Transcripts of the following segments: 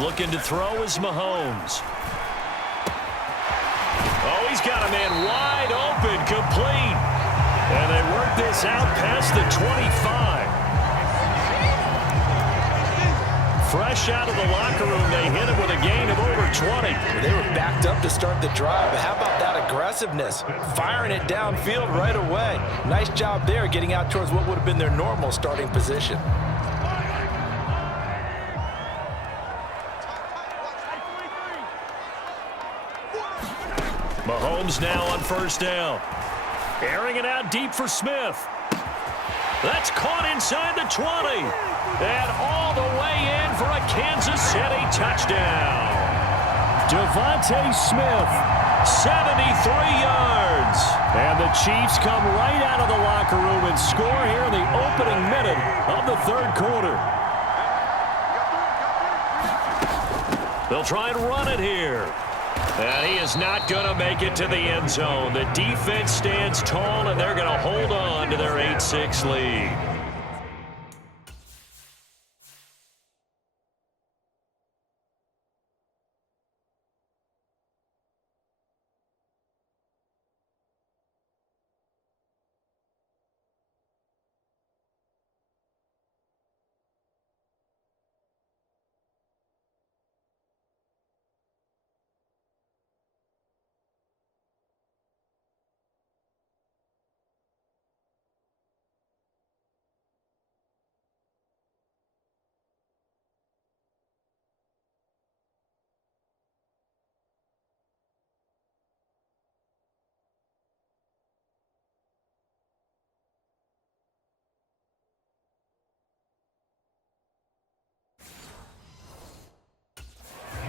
Looking to throw is Mahomes. Oh, he's got a man wide open, complete. And they work this out past the 25. Fresh out of the locker room, they hit him with a gain of over 20. They were backed up to start the drive, but how about that aggressiveness? Firing it downfield right away. Nice job there getting out towards what would have been their normal starting position. Mahomes now on first down. Airing it out deep for Smith. That's caught inside the 20. And all the way in for a Kansas City touchdown. Devontae Smith, 73 yards. And the Chiefs come right out of the locker room and score here in the opening minute of the third quarter. They'll try and run it here. And he is not going to make it to the end zone. The defense stands tall, and they're going to hold on to their 8-6 lead.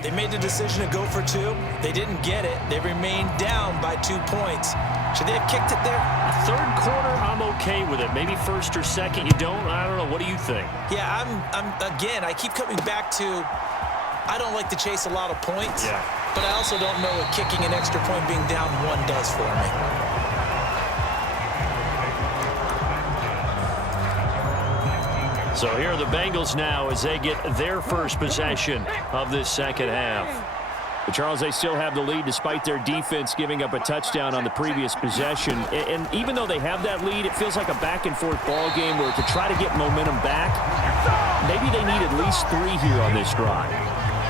They made the decision to go for two. They didn't get it. They remained down by 2 points. Should they have kicked it there? Third quarter, I'm okay with it. Maybe first or second, you don't. I don't know. What do you think? Yeah, again, I keep coming back to I don't like to chase a lot of points. Yeah. But I also don't know what kicking an extra point being down one does for me. So here are the Bengals now as they get their first possession of this second half. But Charles, they still have the lead despite their defense giving up a touchdown on the previous possession. And even though they have that lead, it feels like a back-and-forth ball game where to try to get momentum back, maybe they need at least 3 here on this drive.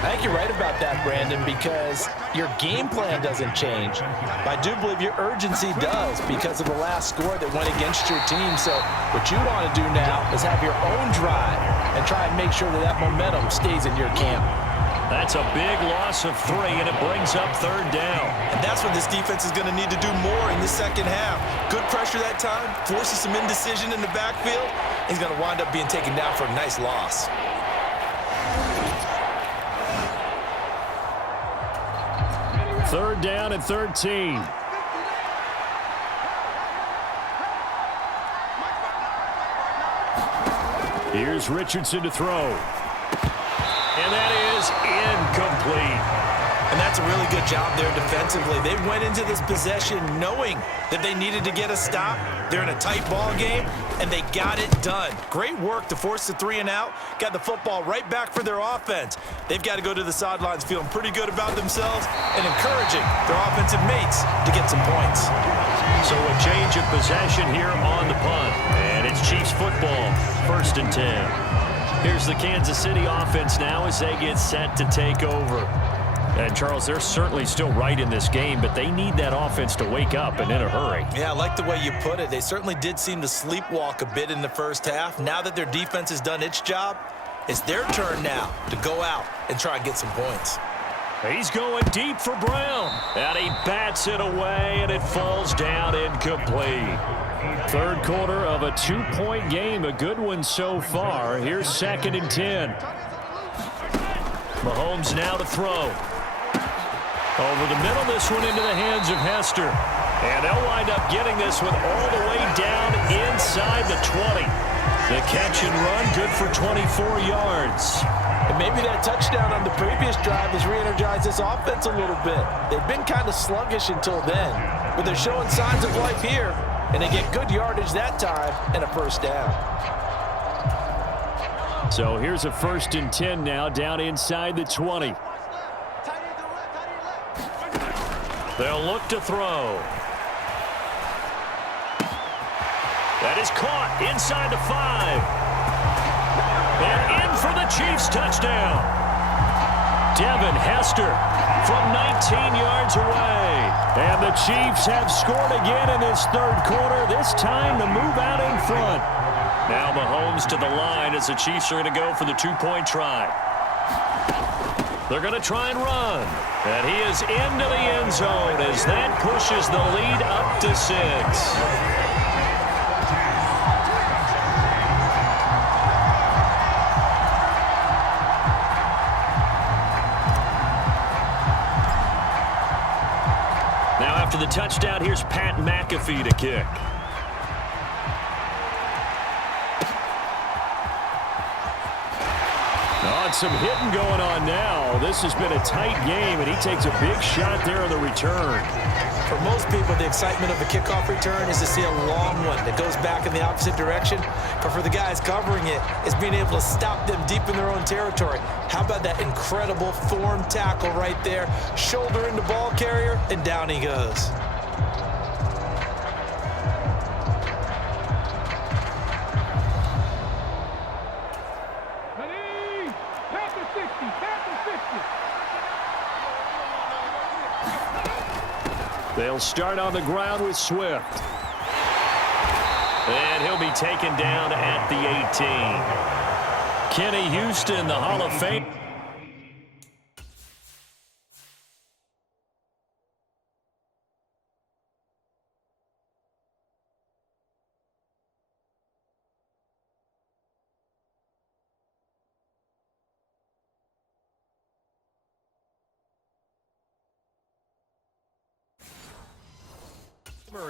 I think you're right about that, Brandon, because your game plan doesn't change. I do believe your urgency does because of the last score that went against your team. So what you want to do now is have your own drive and try and make sure that that momentum stays in your camp. That's a big loss of 3, and it brings up third down. And that's what this defense is going to need to do more in the second half. Good pressure that time, forces some indecision in the backfield. He's going to wind up being taken down for a nice loss. Third down and 13. Here's Richardson to throw. And that is incomplete. And that's a really good job there defensively. They went into this possession knowing that they needed to get a stop. They're in a tight ball game, and they got it done. Great work to force the 3 and out. Got the football right back for their offense. They've got to go to the sidelines feeling pretty good about themselves and encouraging their offensive mates to get some points. So a change of possession here on the punt. And it's Chiefs football, 1st and 10. Here's the Kansas City offense now as they get set to take over. And, Charles, they're certainly still right in this game, but they need that offense to wake up and in a hurry. Yeah, I like the way you put it. They certainly did seem to sleepwalk a bit in the first half. Now that their defense has done its job, it's their turn now to go out and try and get some points. He's going deep for Brown. And he bats it away, and it falls down incomplete. Third quarter of a 2-point game, a good one so far. Here's 2nd and 10. Mahomes now to throw. Over the middle, this one into the hands of Hester. And they'll wind up getting this one all the way down inside the 20. The catch and run, good for 24 yards. And maybe that touchdown on the previous drive has re-energized this offense a little bit. They've been kind of sluggish until then, but they're showing signs of life here, and they get good yardage that time and a first down. So here's a 1st and 10 now, down inside the 20. They'll look to throw. That is caught inside the 5. And in for the Chiefs touchdown. Devin Hester from 19 yards away. And the Chiefs have scored again in this 3rd quarter, this time to move out in front. Now Mahomes to the line as the Chiefs are going to go for the 2-point try. They're going to try and run. And he is into the end zone as that pushes the lead up to 6. After the touchdown, here's Pat McAfee to kick. Oh, some hitting going on now. This has been a tight game, and he takes a big shot there on the return. For most people, the excitement of a kickoff return is to see a long one that goes back in the opposite direction. But for the guys covering it, it's being able to stop them deep in their own territory. How about that incredible form tackle right there? Shoulder into ball carrier, and down he goes. They'll start on the ground with Swift. And he'll be taken down at the 18. Kenny Houston, the Hall of Fame.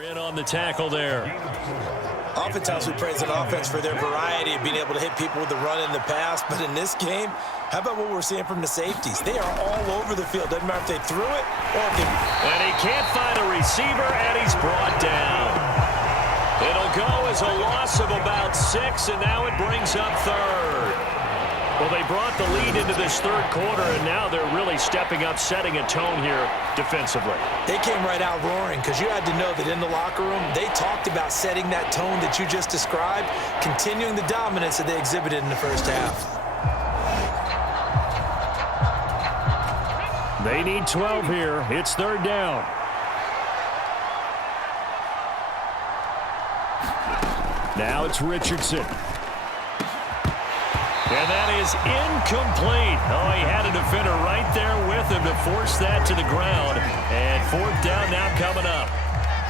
In on the tackle there. Oftentimes we praise an offense for their variety of being able to hit people with the run in the pass, but in this game, how about what we're seeing from the safeties? They are all over the field. Doesn't matter if they threw it or if they... And he can't find a receiver, and he's brought down. It'll go as a loss of about 6, and now it brings up 3rd. Well, they brought the lead into this 3rd quarter, and now they're really stepping up, setting a tone here defensively. They came right out roaring because you had to know that in the locker room, they talked about setting that tone that you just described, continuing the dominance that they exhibited in the 1st half. They need 12 here. It's 3rd down. Now it's Richardson. And that is incomplete. Oh, he had a defender right there with him to force that to the ground. And 4th down now coming up.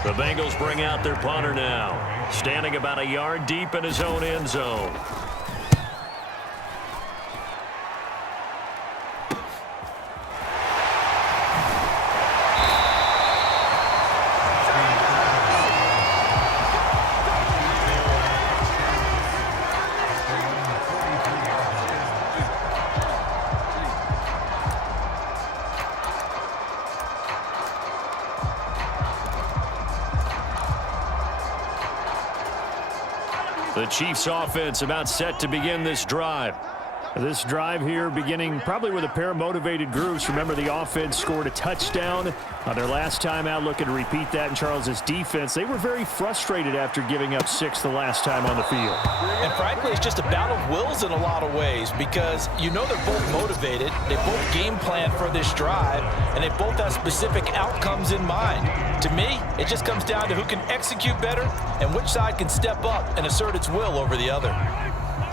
The Bengals bring out their punter now, standing about a yard deep in his own end zone. The Chiefs offense about set to begin this drive. This drive here beginning probably with a pair of motivated groups. Remember, the offense scored a touchdown on their last time out, looking to repeat that in Charles's defense. They were very frustrated after giving up 6 the last time on the field. And frankly, it's just a battle of wills in a lot of ways because you know they're both motivated. They both game plan for this drive, and they both have specific outcomes in mind. To me, it just comes down to who can execute better and which side can step up and assert its will over the other.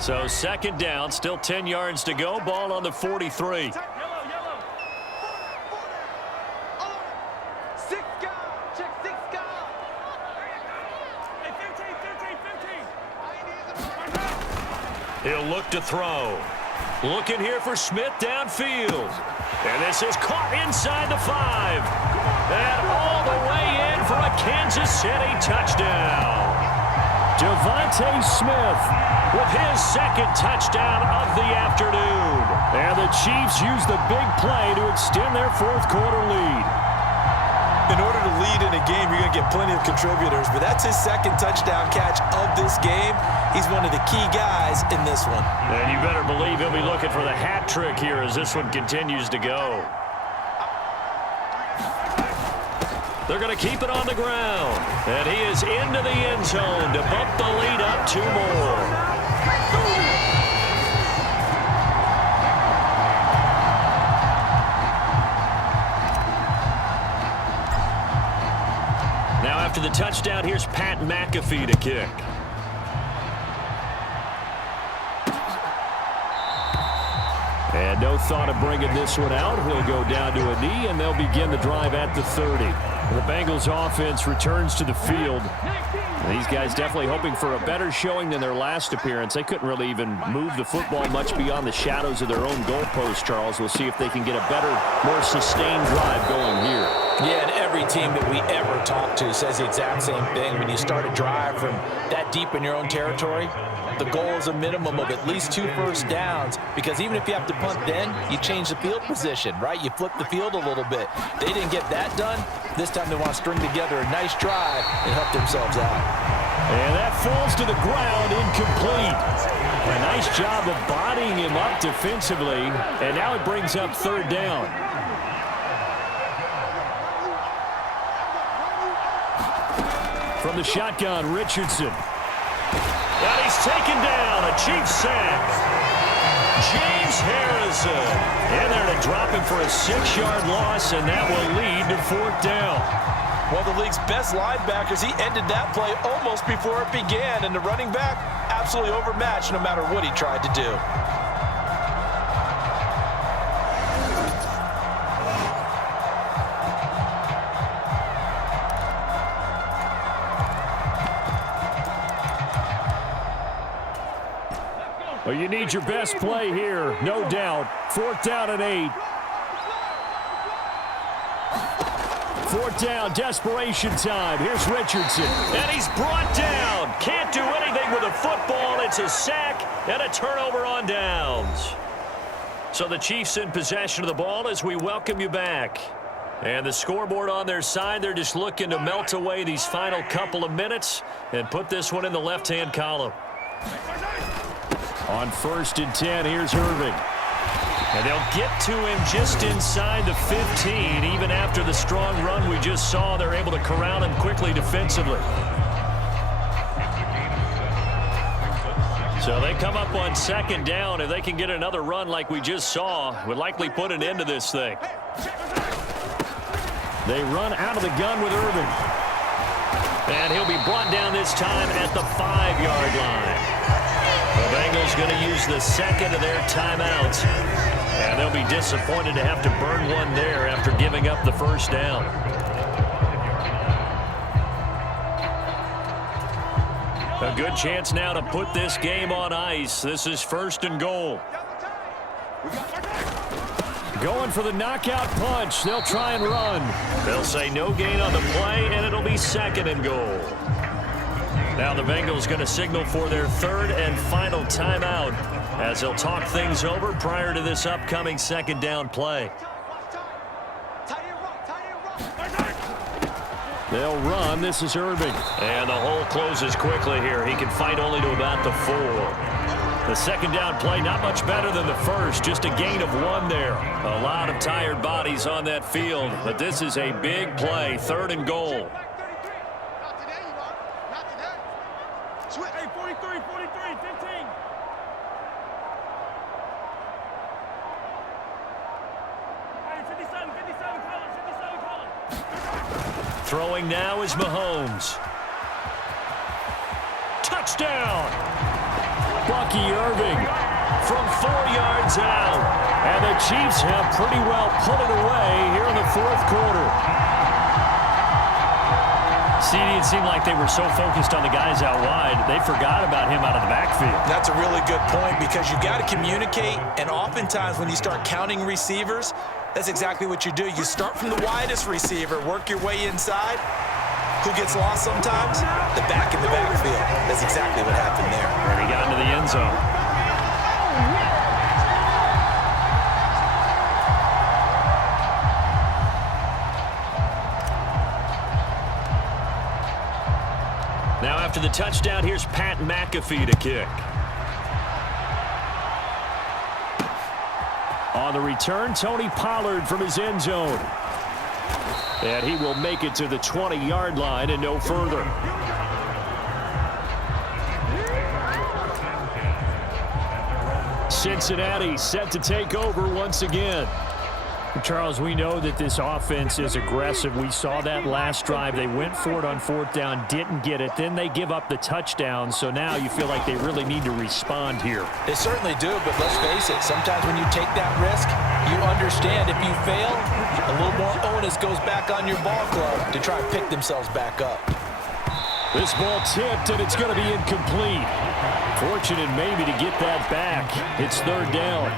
So 2nd down, still 10 yards to go. Ball on the 43. He'll look to throw. Looking here for Smith downfield. And this is caught inside the 5. And all the way in for a Kansas City touchdown. Devontae Smith with his 2nd touchdown of the afternoon. And the Chiefs use the big play to extend their 4th quarter lead. In order to lead in a game, you're going to get plenty of contributors, but that's his 2nd touchdown catch of this game. He's one of the key guys in this one. And you better believe he'll be looking for the hat trick here as this one continues to go. They're going to keep it on the ground. And he is into the end zone to bump the lead up 2 more. Now after the touchdown, here's Pat McAfee to kick. And no thought of bringing this one out. He'll go down to a knee, and they'll begin the drive at the 30. The Bengals offense returns to the field. These guys definitely hoping for a better showing than their last appearance. They couldn't really even move the football much beyond the shadows of their own goalpost, Charles. We'll see if they can get a better, more sustained drive going here. Yeah, and every team that we ever talk to says the exact same thing. When you start a drive from that deep in your own territory, the goal is a minimum of at least 2 first downs, because even if you have to punt then, you change the field position, right? You flip the field a little bit. They didn't get that done. This time they want to string together a nice drive and help themselves out. And that falls to the ground, incomplete. A nice job of bodying him up defensively, and now it brings up 3rd down. From the shotgun, Richardson. And he's taken down, a Chiefs sack. James Harrison in there to drop him for a 6-yard loss, and that will lead to 4th down. One of the league's best linebackers, he ended that play almost before it began, and the running back absolutely overmatched no matter what he tried to do. Well, you need your best play here, no doubt. 4th down and 8. 4th down, desperation time. Here's Richardson. And he's brought down. Can't do anything with a football. It's a sack and a turnover on downs. So the Chiefs in possession of the ball as we welcome you back. And the scoreboard on their side, they're just looking to melt away these final couple of minutes and put this one in the left-hand column. On 1st and 10, here's Irving. And they'll get to him just inside the 15. Even after the strong run we just saw, they're able to corral him quickly defensively. So they come up on 2nd down. If they can get another run like we just saw, would likely put an end to this thing. They run out of the gun with Irving. And he'll be brought down this time at the 5-yard line. The Bengals going to use the 2nd of their timeouts. And they'll be disappointed to have to burn one there after giving up the 1st down. A good chance now to put this game on ice. This is 1st and goal. Going for the knockout punch. They'll try and run. They'll say no gain on the play, and it'll be 2nd and goal. Now the Bengals going to signal for their 3rd and final timeout as they'll talk things over prior to this upcoming 2nd down play. They'll run. This is Irving. And the hole closes quickly here. He can fight only to about the 4. The 2nd down play not much better than the 1st. Just a gain of 1 there. A lot of tired bodies on that field. But this is a big play. 3rd and goal. Throwing now is Mahomes. Touchdown! Bucky Irving from 4 yards out. And the Chiefs have pretty well put it away here in the 4th quarter. CD, it seemed like they were so focused on the guys out wide, they forgot about him out of the backfield. That's a really good point, because you got to communicate, and oftentimes when you start counting receivers, that's exactly what you do. You start from the widest receiver, work your way inside. Who gets lost sometimes? The back in the backfield. That's exactly what happened there. And he got into the end zone. Now after to the touchdown. Here's Pat McAfee to kick. On the return, Tony Pollard from his end zone. And he will make it to the 20-yard line and no further. Cincinnati set to take over once again. Charles, we know that this offense is aggressive. We saw that last drive. They went for it on fourth down, didn't get it. Then they give up the touchdown. So now you feel like they really need to respond here. They certainly do, but let's face it. Sometimes when you take that risk, you understand if you fail, a little more onus goes back on your ball club to try and pick themselves back up. This ball tipped, and it's going to be incomplete. Fortunate maybe to get that back. It's third down.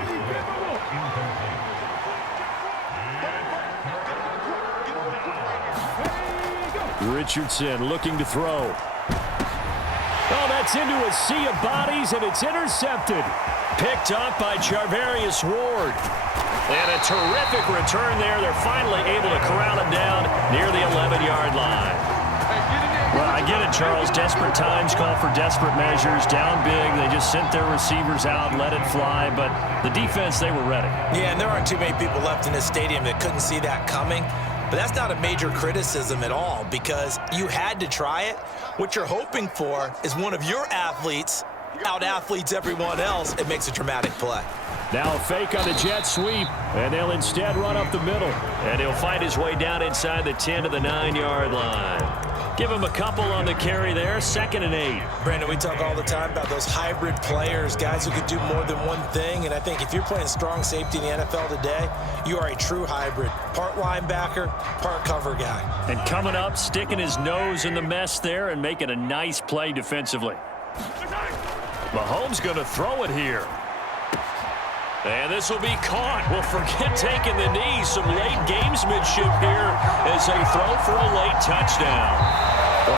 Richardson looking to throw. Oh, that's into a sea of bodies, and it's intercepted. Picked up by Charvarius Ward. And a terrific return there. They're finally able to corral it down near the 11-yard line. Well, I get it, Charles. Desperate times call for desperate measures. Down big, they just sent their receivers out, let it fly. But the defense, they were ready. Yeah, and there aren't too many people left in this stadium that couldn't see that coming. But that's not a major criticism at all because you had to try it. What you're hoping for is one of your athletes out-athletes everyone else and makes a dramatic play. Now a fake on the jet sweep, and they'll instead run up the middle. And he'll find his way down inside the 10 to the 9-yard line. Give him a couple on the carry there, 2nd and 8. Brandon, we talk all the time about those hybrid players, guys who could do more than one thing. And I think if you're playing strong safety in the NFL today, you are a true hybrid. Part linebacker, part cover guy. And coming up, sticking his nose in the mess there and making a nice play defensively. Mahomes going to throw it here. And this will be caught. Well, forget taking the knee. Some late gamesmanship here as they throw for a late touchdown.